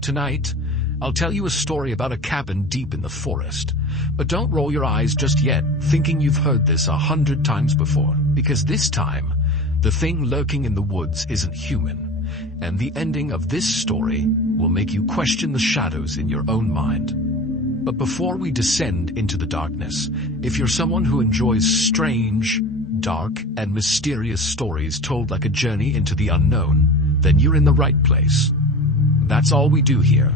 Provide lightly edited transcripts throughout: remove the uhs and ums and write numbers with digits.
Tonight, I'll tell you a story about a cabin deep in the forest. But don't roll your eyes just yet, thinking you've heard this 100 times before. Because this time, the thing lurking in the woods isn't human. And the ending of this story will make you question the shadows in your own mind. But before we descend into the darkness, if you're someone who enjoys strange, dark, and mysterious stories told like a journey into the unknown, then you're in the right place. That's all we do here,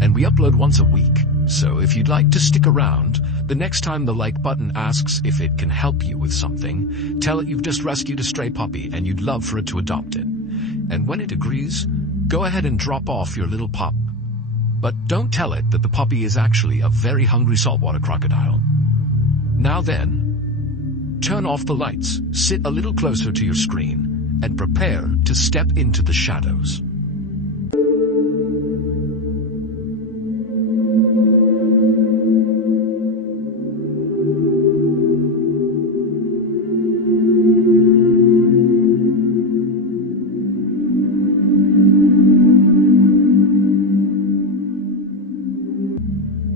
and we upload once a week. So if you'd like to stick around, the next time the like button asks if it can help you with something, tell it you've just rescued a stray puppy and you'd love for it to adopt it. And when it agrees, go ahead and drop off your little pup. But don't tell it that the puppy is actually a very hungry saltwater crocodile. Now then, turn off the lights, sit a little closer to your screen, and prepare to step into the shadows.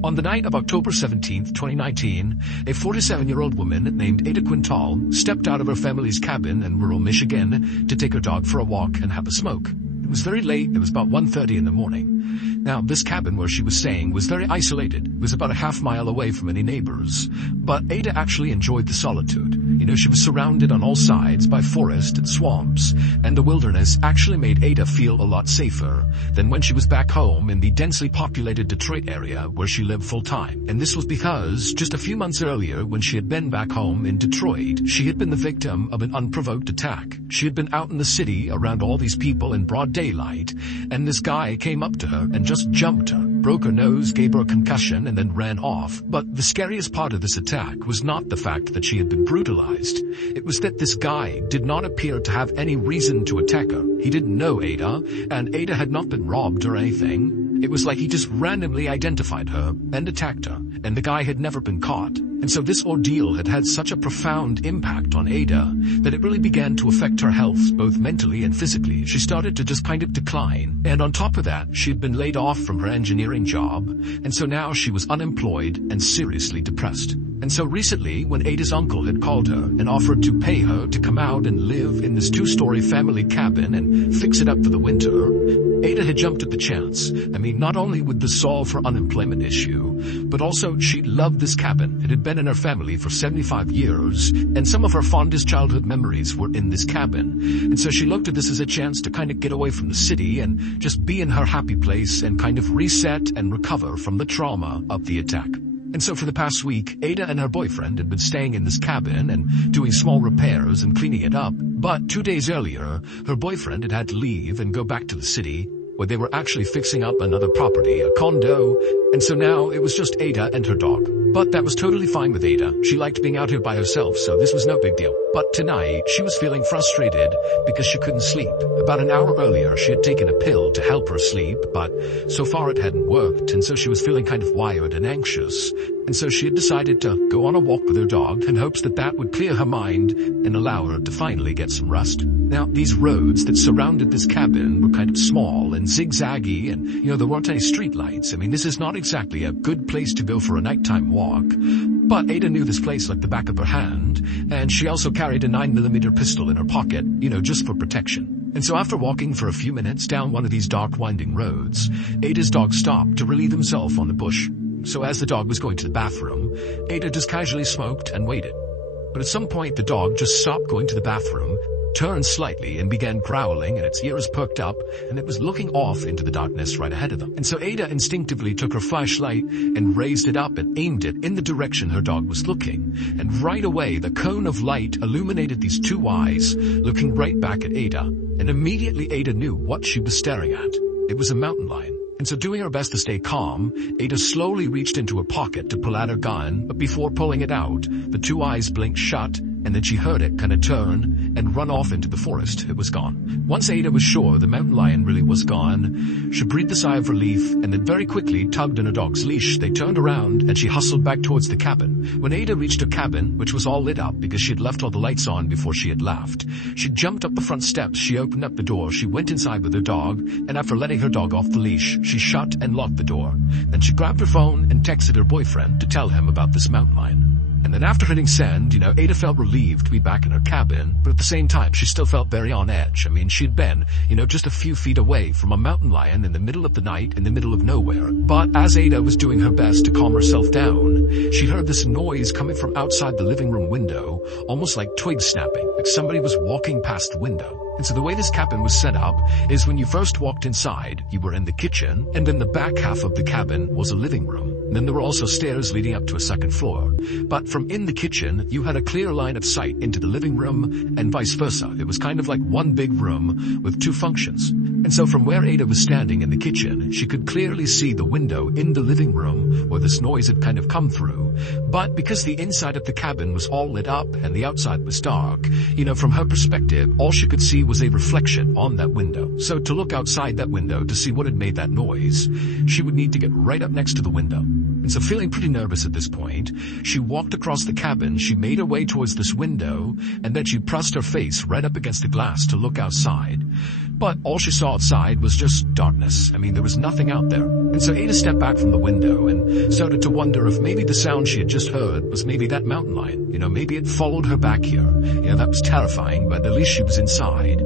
On the night of October 17, 2019, a 47-year-old woman named Ada Quintal stepped out of her family's cabin in rural Michigan to take her dog for a walk and have a smoke. It was very late. It was about 1:30 in the morning. Now, this cabin where she was staying was very isolated. It was about a half-mile away from any neighbors. But Ada actually enjoyed the solitude. She was surrounded on all sides by forest and swamps, and the wilderness actually made Ada feel a lot safer than when she was back home in the densely populated Detroit area where she lived full-time. And this was because just a few months earlier, when she had been back home in Detroit, she had been the victim of an unprovoked attack. She had been out in the city around all these people in broad daylight, and this guy came up to her and just jumped her, broke her nose, gave her a concussion, and then ran off. But the scariest part of this attack was not the fact that she had been brutalized. It was that this guy did not appear to have any reason to attack her. He didn't know Ada, and Ada had not been robbed or anything. It was like he just randomly identified her and attacked her, and the guy had never been caught. And so this ordeal had had such a profound impact on Ada that it really began to affect her health, both mentally and physically. She started to just kind of decline. And on top of that, she had been laid off from her engineering job, and so now she was unemployed and seriously depressed. And so recently, when Ada's uncle had called her and offered to pay her to come out and live in this 2-story family cabin and fix it up for the winter, Ada had jumped at the chance. Not only would this solve her unemployment issue, but also she loved this cabin. It had been in her family for 75 years, and some of her fondest childhood memories were in this cabin. And so she looked at this as a chance to kind of get away from the city and just be in her happy place and kind of reset and recover from the trauma of the attack. And so for the past week, Ada and her boyfriend had been staying in this cabin and doing small repairs and cleaning it up. But 2 days earlier, her boyfriend had had to leave and go back to the city, where they were actually fixing up another property, a condo, and so now it was just Ada and her dog. But that was totally fine with Ada. She liked being out here by herself, so this was no big deal. But tonight, she was feeling frustrated because she couldn't sleep. About an hour earlier, she had taken a pill to help her sleep, but so far it hadn't worked, and so she was feeling kind of wired and anxious. And so she had decided to go on a walk with her dog in hopes that that would clear her mind and allow her to finally get some rest. Now, these roads that surrounded this cabin were kind of small and zigzaggy, and, there weren't any street lights. This is not exactly a good place to go for a nighttime walk. But Ada knew this place like the back of her hand, and she also carried a 9mm pistol in her pocket, just for protection. And so after walking for a few minutes down one of these dark winding roads, Ada's dog stopped to relieve himself on the bush. So as the dog was going to the bathroom, Ada just casually smoked and waited. But at some point the dog just stopped going to the bathroom, turned slightly and began growling, and its ears perked up, and it was looking off into the darkness right ahead of them. And so Ada instinctively took her flashlight and raised it up and aimed it in the direction her dog was looking. And right away, the cone of light illuminated these 2 eyes, looking right back at Ada. And immediately Ada knew what she was staring at. It was a mountain lion. And so doing her best to stay calm, Ada slowly reached into her pocket to pull out her gun, but before pulling it out, the 2 eyes blinked shut, and then she heard it kind of turn and run off into the forest. It was gone. Once Ada was sure the mountain lion really was gone, she breathed a sigh of relief and then very quickly tugged on her dog's leash. They turned around and she hustled back towards the cabin. When Ada reached her cabin, which was all lit up because she had left all the lights on before she had left, she jumped up the front steps, she opened up the door, she went inside with her dog, and after letting her dog off the leash, she shut and locked the door. Then she grabbed her phone and texted her boyfriend to tell him about this mountain lion. And then after hitting send, Ada felt relieved to be back in her cabin, but at the same time, she still felt very on edge. I mean, she'd been, just a few feet away from a mountain lion in the middle of the night, in the middle of nowhere. But as Ada was doing her best to calm herself down, she heard this noise coming from outside the living room window, almost like twigs snapping, like somebody was walking past the window. And so the way this cabin was set up is when you first walked inside, you were in the kitchen, and then the back half of the cabin was a living room. And then there were also stairs leading up to a second floor. But from in the kitchen, you had a clear line of sight into the living room and vice versa. It was kind of like one big room with two functions. And so from where Ada was standing in the kitchen, she could clearly see the window in the living room where this noise had kind of come through. But because the inside of the cabin was all lit up and the outside was dark, from her perspective, all she could see was a reflection on that window. So to look outside that window to see what had made that noise, she would need to get right up next to the window. And so feeling pretty nervous at this point, she walked across the cabin, she made her way towards this window, and then she pressed her face right up against the glass to look outside. But all she saw outside was just darkness. I mean, there was nothing out there. And so Ada stepped back from the window and started to wonder if maybe the sound she had just heard was maybe that mountain lion. Maybe it followed her back here. That was terrifying, but at least she was inside.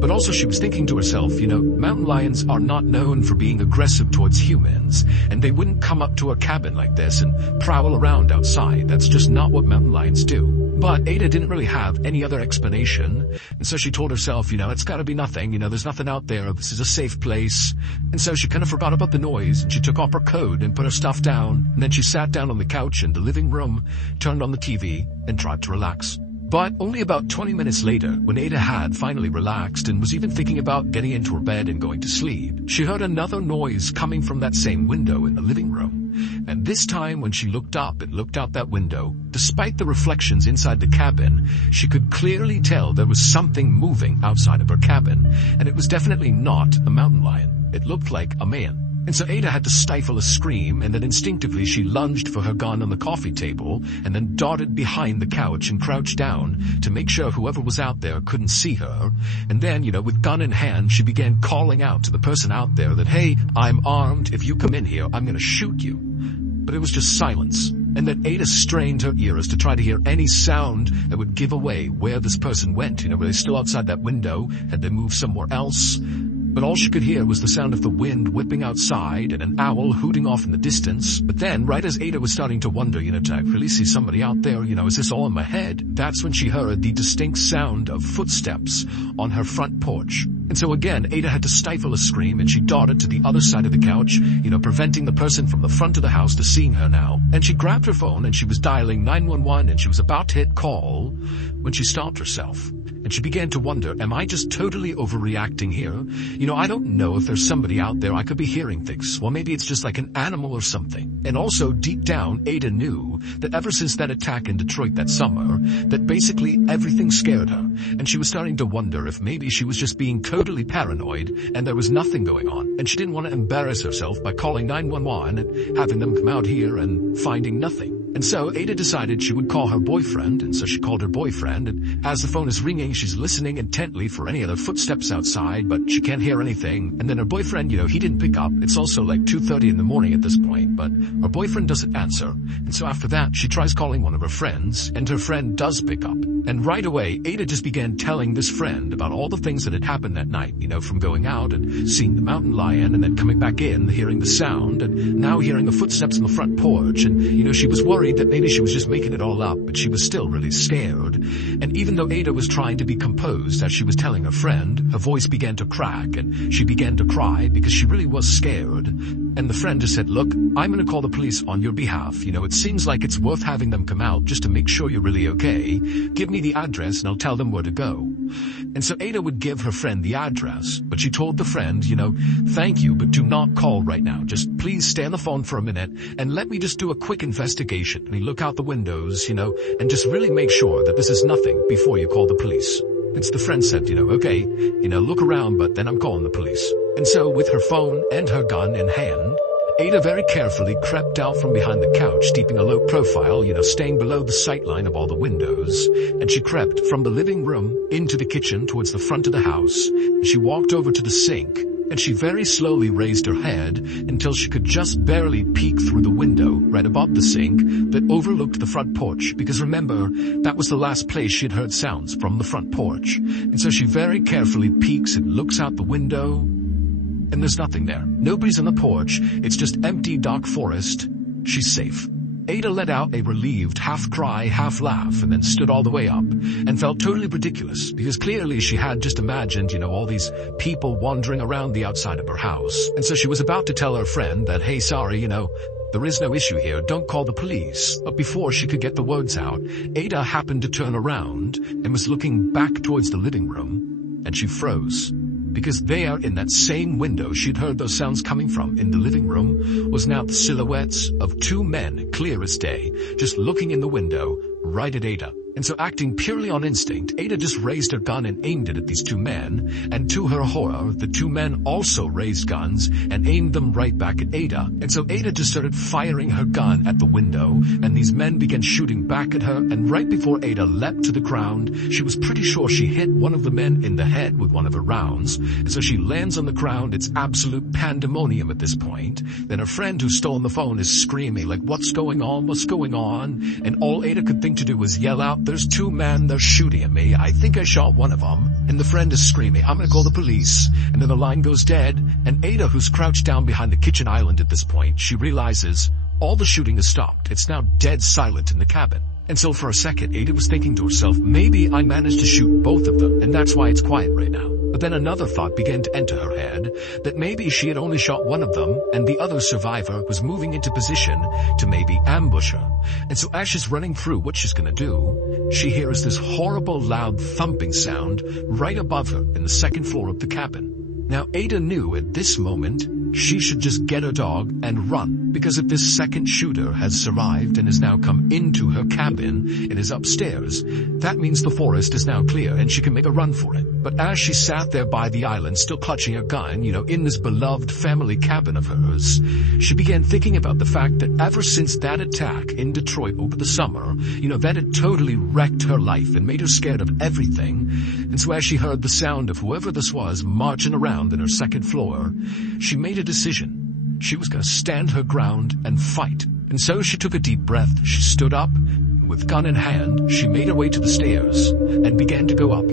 But also she was thinking to herself, mountain lions are not known for being aggressive towards humans, and they wouldn't come up to a cabin like this and prowl around outside. That's just not what mountain lions do. But Ada didn't really have any other explanation, and so she told herself, it's gotta be nothing, there's nothing out there, this is a safe place. And so she kind of forgot about the noise, and she took off her coat and put her stuff down, and then she sat down on the couch in the living room, turned on the TV, and tried to relax. But only about 20 minutes later, when Ada had finally relaxed and was even thinking about getting into her bed and going to sleep, she heard another noise coming from that same window in the living room. And this time when she looked up and looked out that window, despite the reflections inside the cabin, she could clearly tell there was something moving outside of her cabin, and it was definitely not a mountain lion. It looked like a man. And so Ada had to stifle a scream, and then instinctively she lunged for her gun on the coffee table, and then darted behind the couch and crouched down to make sure whoever was out there couldn't see her. And then, with gun in hand, she began calling out to the person out there that, hey, I'm armed, if you come in here, I'm gonna shoot you. But it was just silence. And then Ada strained her ears to try to hear any sound that would give away where this person went. Were they still outside that window? Had they moved somewhere else? But all she could hear was the sound of the wind whipping outside and an owl hooting off in the distance. But then, right as Ada was starting to wonder, to really see somebody out there, is this all in my head? That's when she heard the distinct sound of footsteps on her front porch. And so again, Ada had to stifle a scream, and she darted to the other side of the couch, preventing the person from the front of the house to seeing her now. And she grabbed her phone and she was dialing 911, and she was about to hit call when she stopped herself. And she began to wonder, am I just totally overreacting here? I don't know if there's somebody out there. I could be hearing things. Well, maybe it's just like an animal or something. And also, deep down, Ada knew that ever since that attack in Detroit that summer, that basically everything scared her. And she was starting to wonder if maybe she was just being totally paranoid and there was nothing going on. And she didn't want to embarrass herself by calling 911 and having them come out here and finding nothing. And so Ada decided she would call her boyfriend, and so she called her boyfriend, and as the phone is ringing, she's listening intently for any other footsteps outside, but she can't hear anything. And then her boyfriend, he didn't pick up. It's also like 2:30 in the morning at this point, but her boyfriend doesn't answer. And so after that, she tries calling one of her friends, and her friend does pick up. And right away, Ada just began telling this friend about all the things that had happened that night, from going out and seeing the mountain lion, and then coming back in, hearing the sound, and now hearing the footsteps on the front porch. And, she was worried that maybe she was just making it all up, but she was still really scared. And even though Ada was trying to be composed as she was telling her friend, her voice began to crack, and she began to cry because she really was scared. And the friend just said, look, I'm going to call the police on your behalf. It seems like it's worth having them come out just to make sure you're really okay. Give me the address and I'll tell them where to go. And so Ada would give her friend the address, but she told the friend, thank you, but do not call right now. Just please stay on the phone for a minute and let me just do a quick investigation. I mean, look out the windows, and just really make sure that this is nothing before you call the police. And so the friend said, okay, look around, but then I'm calling the police. And so with her phone and her gun in hand, Ada very carefully crept out from behind the couch, keeping a low profile, staying below the sight line of all the windows. And she crept from the living room into the kitchen towards the front of the house. She walked over to the sink, and she very slowly raised her head until she could just barely peek through the window right above the sink that overlooked the front porch, because remember, that was the last place she had heard sounds, from the front porch. And so she very carefully peeks and looks out the window, and there's nothing there. Nobody's on the porch. It's just empty dark forest. She's safe. Ada let out a relieved half-cry, half-laugh, and then stood all the way up and felt totally ridiculous, because clearly she had just imagined, all these people wandering around the outside of her house. And so she was about to tell her friend that, hey, sorry, there is no issue here, don't call the police. But before she could get the words out, Ada happened to turn around and was looking back towards the living room, and she froze. Because there, in that same window she'd heard those sounds coming from in the living room, was now the silhouettes of two men, clear as day, just looking in the window, right at Ada. And so, acting purely on instinct, Ada just raised her gun and aimed it at these two men, and to her horror, the two men also raised guns and aimed them right back at Ada. And so Ada just started firing her gun at the window, and these men began shooting back at her, and right before Ada leapt to the ground, she was pretty sure she hit one of the men in the head with one of her rounds. And so she lands on the ground. It's absolute pandemonium at this point. Then her friend who's stolen the phone is screaming, like, what's going on? What's going on? And all Ada could think to do was yell out, there's two men, they're shooting at me. I think I shot one of them. And the friend is screaming, I'm gonna call the police. And then the line goes dead. And Ada, who's crouched down behind the kitchen island at this point, she realizes all the shooting has stopped. It's now dead silent in the cabin. And so for a second, Ada was thinking to herself, maybe I managed to shoot both of them, and that's why it's quiet right now. But then another thought began to enter her head, that maybe she had only shot one of them, and the other survivor was moving into position to maybe ambush her. And so as she's running through what she's gonna do, she hears this horrible loud thumping sound right above her in the second floor of the cabin. Now Ada knew at this moment she should just get her dog and run, because if this second shooter has survived and has now come into her cabin and is upstairs, that means the forest is now clear and she can make a run for it. But as she sat there by the island, still clutching her gun, in this beloved family cabin of hers, she began thinking about the fact that ever since that attack in Detroit over the summer, that had totally wrecked her life and made her scared of everything. And so as she heard the sound of whoever this was marching around in her second floor, she made a decision. She was going to stand her ground and fight. And so she took a deep breath. She stood up. With gun in hand, she made her way to the stairs and began to go up.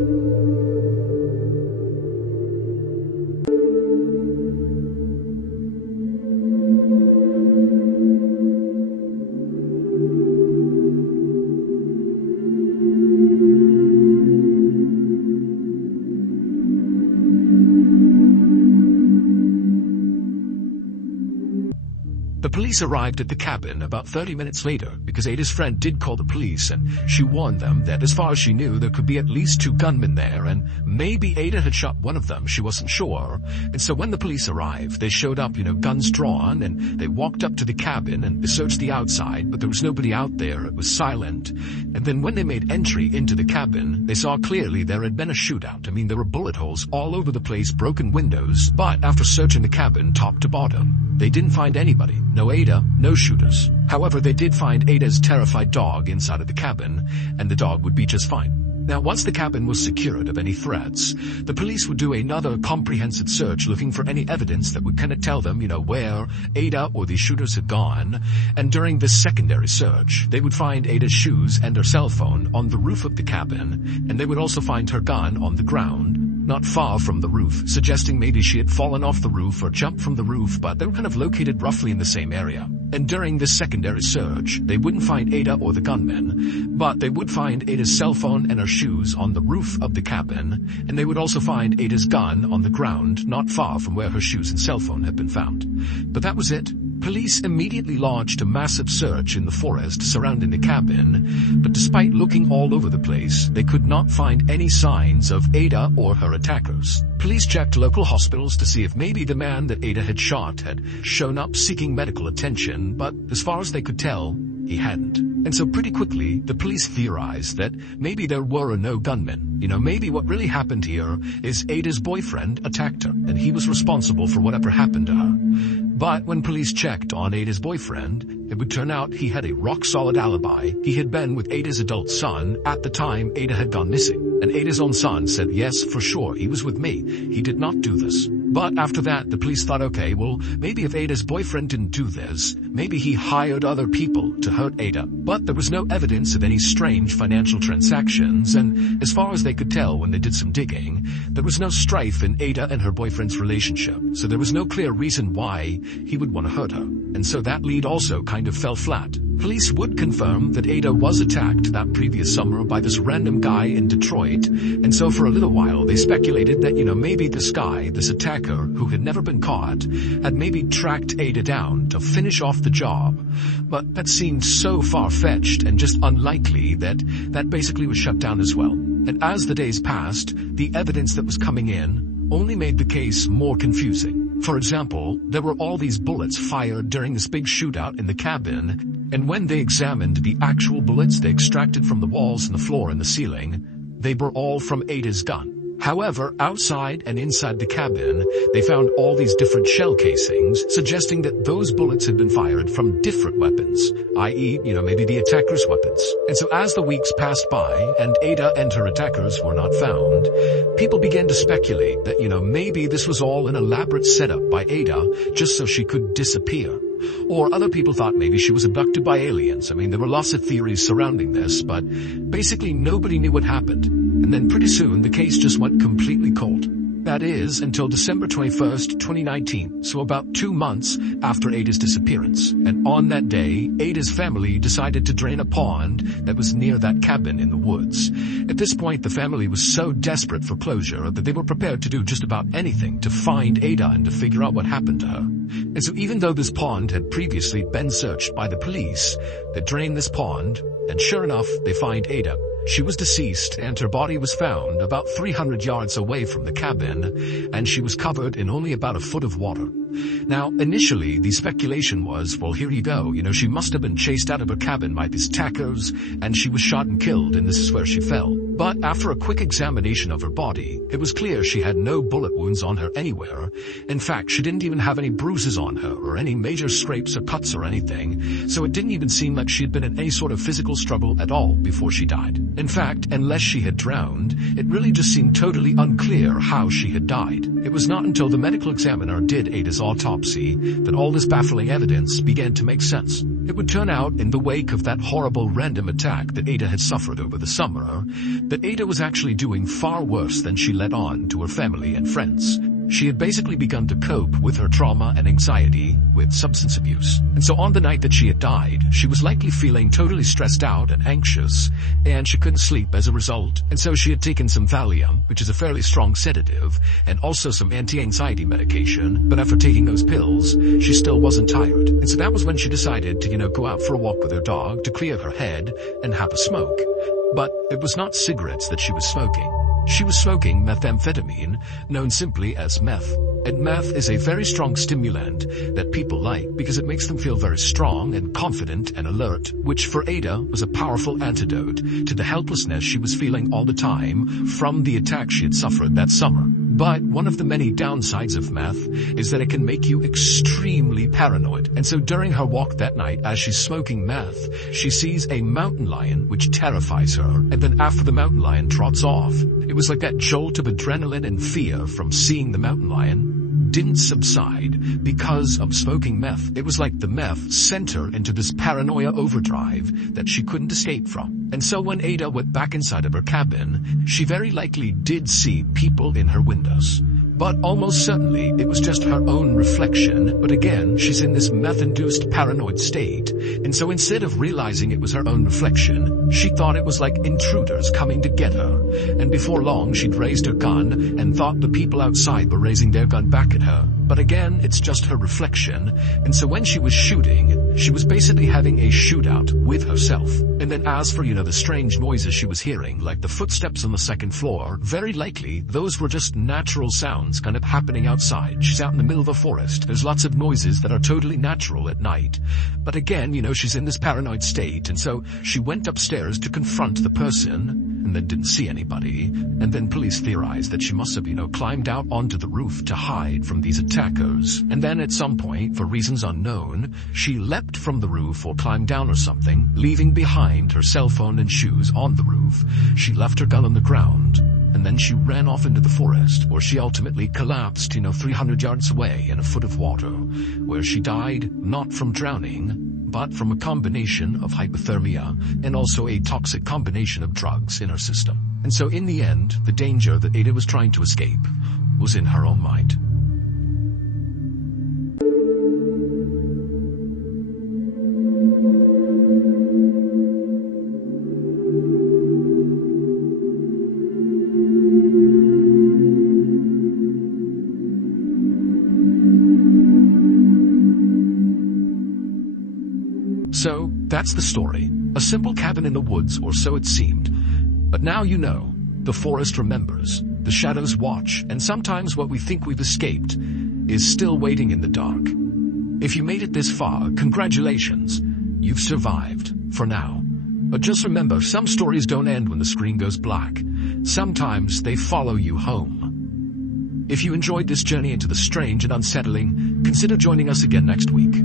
The police arrived at the cabin about 30 minutes later, because Ada's friend did call the police, and she warned them that as far as she knew there could be at least two gunmen there, and maybe Ada had shot one of them, she wasn't sure. And so when the police arrived, they showed up, guns drawn, and they walked up to the cabin and they searched the outside, but there was nobody out there. It was silent. And then when they made entry into the cabin, they saw clearly there had been a shootout. I mean, there were bullet holes all over the place, broken windows, but after searching the cabin top to bottom, they didn't find anybody. No Ada, no shooters. However, they did find Ada's terrified dog inside of the cabin, and the dog would be just fine. Now, once the cabin was secured of any threats, the police would do another comprehensive search looking for any evidence that would kind of tell them, where Ada or the shooters had gone. And during this secondary search, they would find Ada's shoes and her cell phone on the roof of the cabin, and they would also find her gun on the ground, not far from the roof, suggesting maybe she had fallen off the roof or jumped from the roof, but they were kind of located roughly in the same area. And during this secondary search, they wouldn't find Ada or the gunmen, but they would find Ada's cell phone and her shoes on the roof of the cabin, and they would also find Ada's gun on the ground, not far from where her shoes and cell phone had been found. But that was it. Police immediately launched a massive search in the forest surrounding the cabin, but despite looking all over the place, they could not find any signs of Ada or her attackers. Police checked local hospitals to see if maybe the man that Ada had shot had shown up seeking medical attention, but as far as they could tell, he hadn't. And so pretty quickly, the police theorized that maybe there were no gunmen. Maybe what really happened here is Ada's boyfriend attacked her, and he was responsible for whatever happened to her. But when police checked on Ada's boyfriend, it would turn out he had a rock-solid alibi. He had been with Ada's adult son at the time Ada had gone missing. And Ada's own son said, yes, for sure, he was with me. He did not do this. But after that, the police thought, okay, well, maybe if Ada's boyfriend didn't do this, maybe he hired other people to hurt Ada. But there was no evidence of any strange financial transactions, and as far as they could tell when they did some digging, there was no strife in Ada and her boyfriend's relationship, so there was no clear reason why he would want to hurt her. And so that lead also kind of fell flat. Police would confirm that Ada was attacked that previous summer by this random guy in Detroit, and so for a little while they speculated that, maybe this guy, this attacker who had never been caught, had maybe tracked Ada down to finish off the job. But that seemed so far-fetched and just unlikely that basically was shut down as well. And as the days passed, the evidence that was coming in only made the case more confusing. For example, there were all these bullets fired during this big shootout in the cabin, and when they examined the actual bullets they extracted from the walls and the floor and the ceiling, they were all from Ada's gun. However, outside and inside the cabin, they found all these different shell casings, suggesting that those bullets had been fired from different weapons, i.e., maybe the attacker's weapons. And so as the weeks passed by and Ada and her attackers were not found, people began to speculate that, maybe this was all an elaborate setup by Ada just so she could disappear. Or other people thought maybe she was abducted by aliens. There were lots of theories surrounding this, but basically nobody knew what happened. And then pretty soon the case just went completely cold. That is, until December 21st, 2019, so about 2 months after Ada's disappearance. And on that day, Ada's family decided to drain a pond that was near that cabin in the woods. At this point, the family was so desperate for closure that they were prepared to do just about anything to find Ada and to figure out what happened to her. And so even though this pond had previously been searched by the police, they drained this pond, and sure enough, they find Ada. She was deceased, and her body was found about 300 yards away from the cabin, and she was covered in only about a foot of water. Now, initially, the speculation was, well, here you go, she must have been chased out of her cabin by these attackers, and she was shot and killed, and this is where she fell. But after a quick examination of her body, it was clear she had no bullet wounds on her anywhere. In fact, she didn't even have any bruises on her, or any major scrapes or cuts or anything, so it didn't even seem like she had been in any sort of physical struggle at all before she died. In fact, unless she had drowned, it really just seemed totally unclear how she had died. It was not until the medical examiner did Ada's autopsy that all this baffling evidence began to make sense. It would turn out, in the wake of that horrible random attack that Ada had suffered over the summer, that Ada was actually doing far worse than she let on to her family and friends. She had basically begun to cope with her trauma and anxiety with substance abuse. And so on the night that she had died, she was likely feeling totally stressed out and anxious, and she couldn't sleep as a result. And so she had taken some Valium, which is a fairly strong sedative, and also some anti-anxiety medication, but after taking those pills, she still wasn't tired. And so that was when she decided to, go out for a walk with her dog to clear her head and have a smoke. But it was not cigarettes that she was smoking. She was smoking methamphetamine, known simply as meth. And meth is a very strong stimulant that people like because it makes them feel very strong and confident and alert, which for Ada was a powerful antidote to the helplessness she was feeling all the time from the attack she had suffered that summer. But one of the many downsides of meth is that it can make you extremely paranoid. And so during her walk that night, as she's smoking meth, she sees a mountain lion, which terrifies her. And then after the mountain lion trots off, it was like that jolt of adrenaline and fear from seeing the mountain lion didn't subside because of smoking meth. It was like the meth sent her into this paranoia overdrive that she couldn't escape from. And so when Ada went back inside of her cabin, she very likely did see people in her windows. But almost certainly it was just her own reflection, but again, she's in this meth-induced paranoid state, and so instead of realizing it was her own reflection, she thought it was like intruders coming to get her, and before long she'd raised her gun and thought the people outside were raising their gun back at her. But again, it's just her reflection, and so when she was shooting, she was basically having a shootout with herself. And then as for, the strange noises she was hearing, like the footsteps on the second floor, very likely those were just natural sounds kind of happening outside. She's out in the middle of a forest. There's lots of noises that are totally natural at night. But again, she's in this paranoid state, and so she went upstairs to confront the person, and then didn't see anybody, and then police theorized that she must have, climbed out onto the roof to hide from these attackers, and then at some point, for reasons unknown, she leapt from the roof or climbed down or something, leaving behind her cell phone and shoes on the roof. She left her gun on the ground, and then she ran off into the forest, where she ultimately collapsed, 300 yards away in a foot of water, where she died not from drowning, but from a combination of hypothermia and also a toxic combination of drugs in her system. And so in the end, the danger that Ada was trying to escape was in her own mind. So, that's the story. A simple cabin in the woods, or so it seemed. But now you know. The forest remembers, the shadows watch, and sometimes what we think we've escaped is still waiting in the dark. If you made it this far, congratulations. You've survived, for now. But just remember, some stories don't end when the screen goes black. Sometimes they follow you home. If you enjoyed this journey into the strange and unsettling, consider joining us again next week.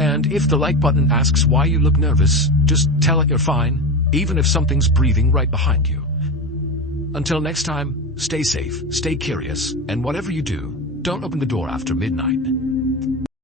And if the like button asks why you look nervous, just tell it you're fine, even if something's breathing right behind you. Until next time, stay safe, stay curious, and whatever you do, don't open the door after midnight.